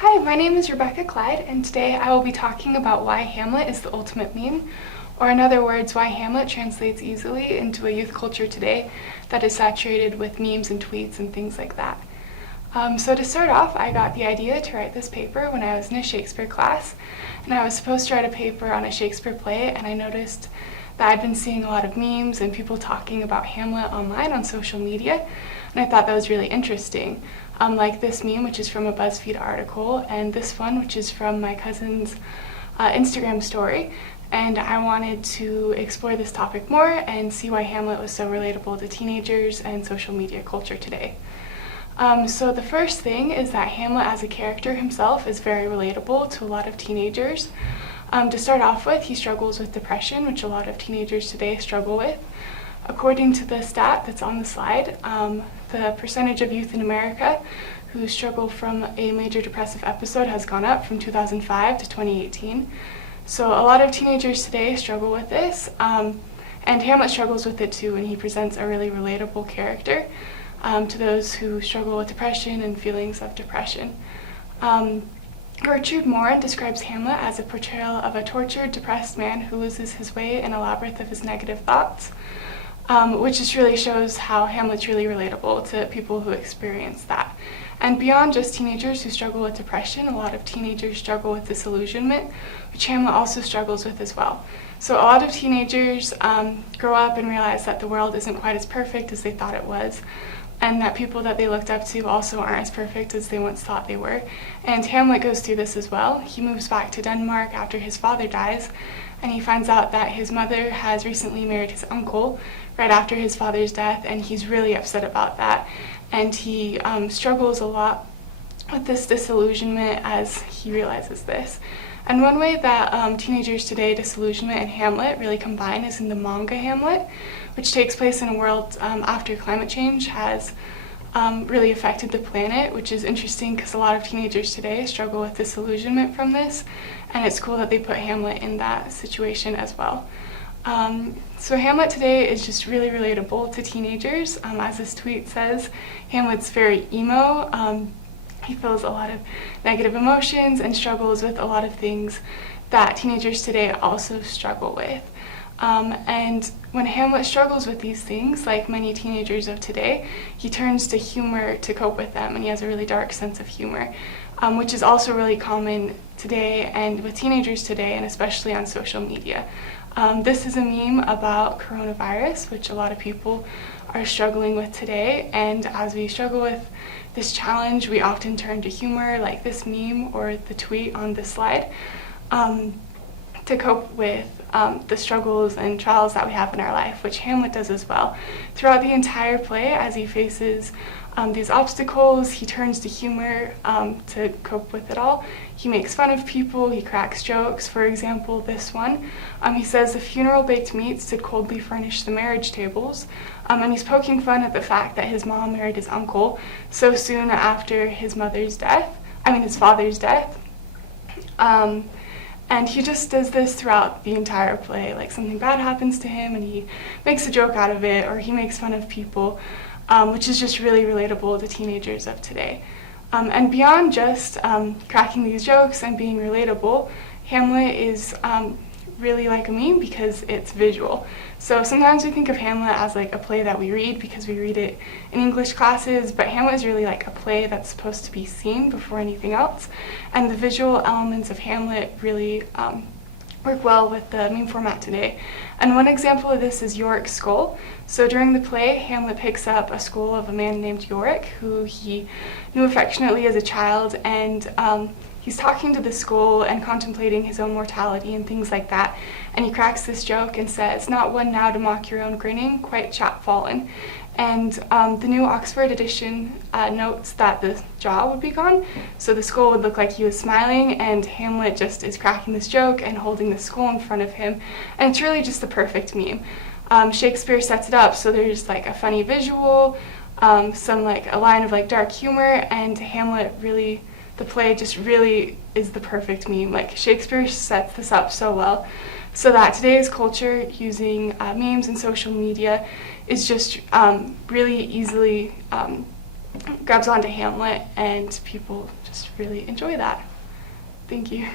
Hi, my name is Rebecca Clyde, and today I will be talking about why Hamlet is the ultimate meme, or in other words, why Hamlet translates easily into a youth culture today that is saturated with memes and tweets and things like that. So to start off, I got the idea to write this paper when I was in a Shakespeare class, and I was supposed to write a paper on a Shakespeare play, and I noticed that I'd been seeing a lot of memes and people talking about Hamlet online on social media, and I thought that was really interesting. Like this meme, which is from a BuzzFeed article, and this one, which is from my cousin's Instagram story. And I wanted to explore this topic more and see why Hamlet was so relatable to teenagers and social media culture today. So the first thing is that Hamlet as a character himself is very relatable to a lot of teenagers. To start off with, he struggles with depression, which a lot of teenagers today struggle with. According to the stat that's on the slide, the percentage of youth in America who struggle from a major depressive episode has gone up from 2005 to 2018. So a lot of teenagers today struggle with this, and Hamlet struggles with it too, and he presents a really relatable character to those who struggle with depression and feelings of depression. Gertrude Morin describes Hamlet as a portrayal of a tortured, depressed man who loses his way in a labyrinth of his negative thoughts, which just really shows how Hamlet's really relatable to people who experience that. And beyond just teenagers who struggle with depression, a lot of teenagers struggle with disillusionment, which Hamlet also struggles with as well. So a lot of teenagers grow up and realize that the world isn't quite as perfect as they thought it was, and that people that they looked up to also aren't as perfect as they once thought they were. And Hamlet goes through this as well. He moves back to Denmark after his father dies, and he finds out that his mother has recently married his uncle right after his father's death, and he's really upset about that. And he struggles a lot with this disillusionment as he realizes this. And one way that teenagers today, disillusionment and Hamlet really combine is in the manga Hamlet, which takes place in a world after climate change has really affected the planet, which is interesting because a lot of teenagers today struggle with disillusionment from this, and it's cool that they put Hamlet in that situation as well. So Hamlet today is just really relatable to teenagers. As this tweet says, Hamlet's very emo. He feels a lot of negative emotions and struggles with a lot of things that teenagers today also struggle with. And when Hamlet struggles with these things, like many teenagers of today, he turns to humor to cope with them, and he has a really dark sense of humor, which is also really common today and with teenagers today, and especially on social media. This is a meme about coronavirus, which a lot of people are struggling with today, and as we struggle with this challenge, we often turn to humor, like this meme or the tweet on this slide, to cope with the struggles and trials that we have in our life, which Hamlet does as well. Throughout the entire play, as he faces these obstacles, he turns to humor to cope with it all. He makes fun of people, he cracks jokes. For example, this one, he says, "The funeral baked meats did coldly furnish the marriage tables," and he's poking fun at the fact that his mom married his uncle so soon after his father's death. And he just does this throughout the entire play. Like something bad happens to him and he makes a joke out of it, or he makes fun of people, which is just really relatable to teenagers of today. And beyond just cracking these jokes and being relatable, Hamlet is really like a meme because it's visual. So sometimes we think of Hamlet as like a play that we read because we read it in English classes, but Hamlet is really like a play that's supposed to be seen before anything else. And the visual elements of Hamlet really work well with the meme format today. And one example of this is Yorick's skull. So during the play, Hamlet picks up a skull of a man named Yorick, who he knew affectionately as a child, and he's talking to the skull and contemplating his own mortality and things like that. And he cracks this joke and says, "Not one now to mock your own grinning, quite chapfallen." And the new Oxford edition notes that the jaw would be gone, so the skull would look like he was smiling, and Hamlet just is cracking this joke and holding the skull in front of him, and it's really just the perfect meme. Shakespeare sets it up so there's like a funny visual, some like a line of like dark humor, and Hamlet really, the play just really is the perfect meme. Like Shakespeare sets this up so well, so that today's culture using memes and social media is just really easily grabs onto Hamlet, and people just really enjoy that. Thank you.